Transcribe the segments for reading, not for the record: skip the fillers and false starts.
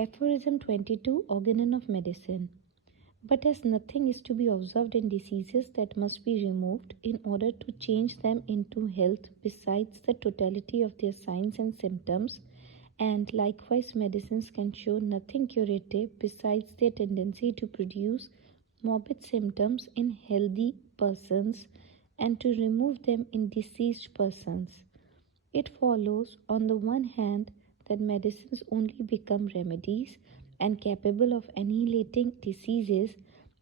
Aphorism 22 Organon of Medicine. But as nothing is to be observed in diseases that must be removed in order to change them into health besides the totality of their signs and symptoms, and likewise medicines can show nothing curative besides their tendency to produce morbid symptoms in healthy persons and to remove them in diseased persons. It follows, on the one hand, that medicines only become remedies and capable of annihilating diseases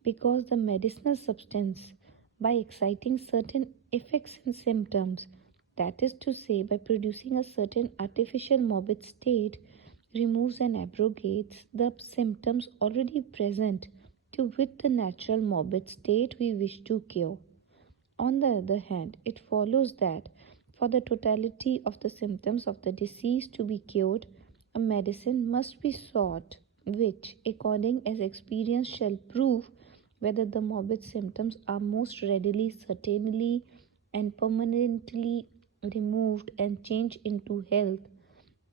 because the medicinal substance, by exciting certain effects and symptoms, that is to say, by producing a certain artificial morbid state, removes and abrogates the symptoms already present to wit the natural morbid state we wish to cure. On the other hand, it follows that for the totality of the symptoms of the disease to be cured, a medicine must be sought which, according as experience shall prove whether the morbid symptoms are most readily, certainly, and permanently removed and changed into health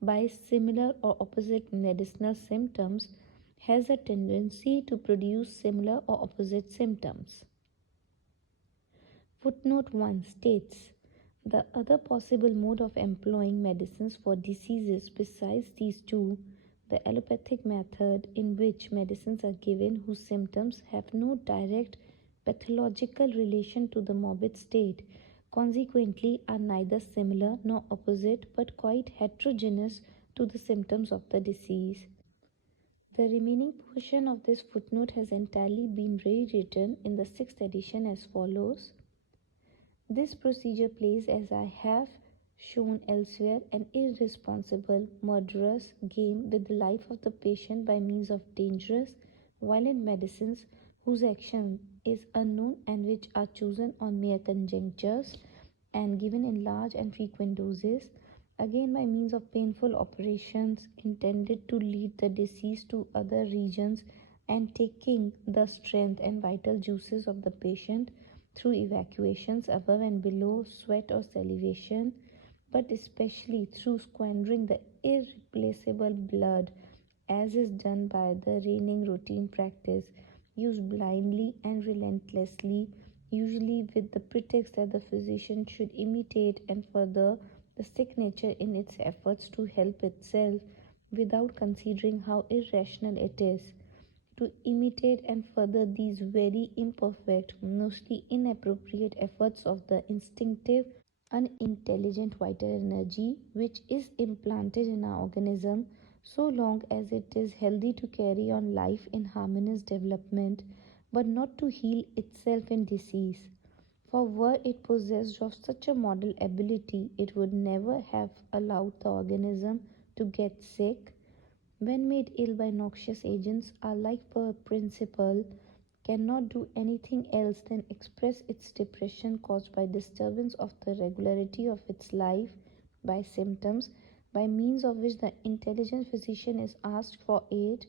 by similar or opposite medicinal symptoms, has a tendency to produce similar or opposite symptoms. Footnote 1 states the other possible mode of employing medicines for diseases besides these two, the allopathic method in which medicines are given whose symptoms have no direct pathological relation to the morbid state, consequently are neither similar nor opposite but quite heterogeneous to the symptoms of the disease. The remaining portion of this footnote has entirely been rewritten in the 6th edition as follows. This procedure plays, as I have shown elsewhere, an irresponsible, murderous game with the life of the patient by means of dangerous, violent medicines whose action is unknown and which are chosen on mere conjunctures and given in large and frequent doses, again by means of painful operations intended to lead the deceased to other regions and taking the strength and vital juices of the patient through evacuations above and below, sweat or salivation, but especially through squandering the irreplaceable blood, as is done by the reigning routine practice, used blindly and relentlessly, usually with the pretext that the physician should imitate and further the sick nature in its efforts to help itself, without considering how irrational it is to imitate and further these very imperfect, mostly inappropriate efforts of the instinctive, unintelligent vital energy which is implanted in our organism so long as it is healthy to carry on life in harmonious development, but not to heal itself in disease. For were it possessed of such a model ability, it would never have allowed the organism to get sick. When made ill by noxious agents, our life principle cannot do anything else than express its depression caused by disturbance of the regularity of its life by symptoms, by means of which the intelligent physician is asked for aid.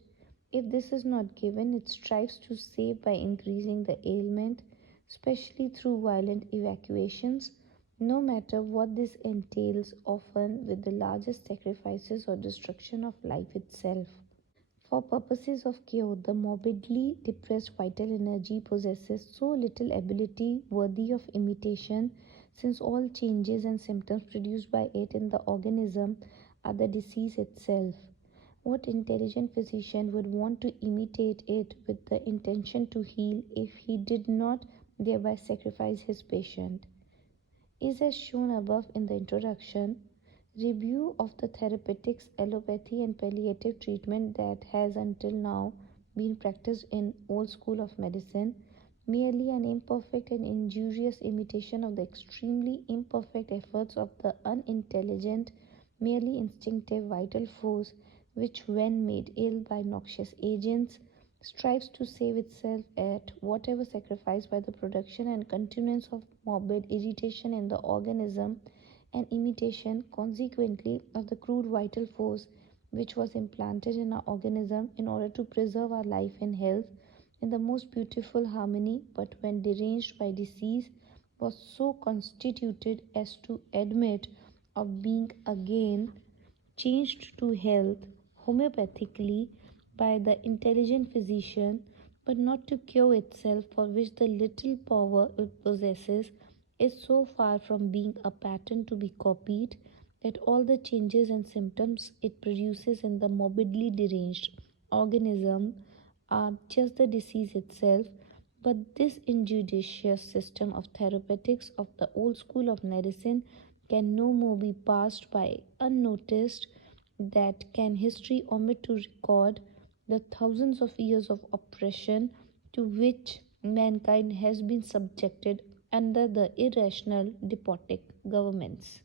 If this is not given, it strives to save by increasing the ailment, especially through violent evacuations, no matter what this entails, often with the largest sacrifices or destruction of life itself. For purposes of cure, the morbidly depressed vital energy possesses so little ability worthy of imitation, since all changes and symptoms produced by it in the organism are the disease itself. What intelligent physician would want to imitate it with the intention to heal if he did not thereby sacrifice his patient? Is as shown above in the introduction. Review of the therapeutics, allopathy and palliative treatment that has until now been practiced in old school of medicine, merely an imperfect and injurious imitation of the extremely imperfect efforts of the unintelligent, merely instinctive vital force which, when made ill by noxious agents, strives to save itself at whatever sacrifice by the production and continuance of morbid irritation in the organism, an imitation, consequently, of the crude vital force which was implanted in our organism in order to preserve our life and health in the most beautiful harmony, but when deranged by disease, was so constituted as to admit of being again changed to health, homeopathically by the intelligent physician, but not to cure itself, for which the little power it possesses is so far from being a pattern to be copied that all the changes and symptoms it produces in the morbidly deranged organism are just the disease itself. But this injudicious system of therapeutics of the old school of medicine can no more be passed by unnoticed that can history omit to record the thousands of years of oppression to which mankind has been subjected under the irrational despotic governments.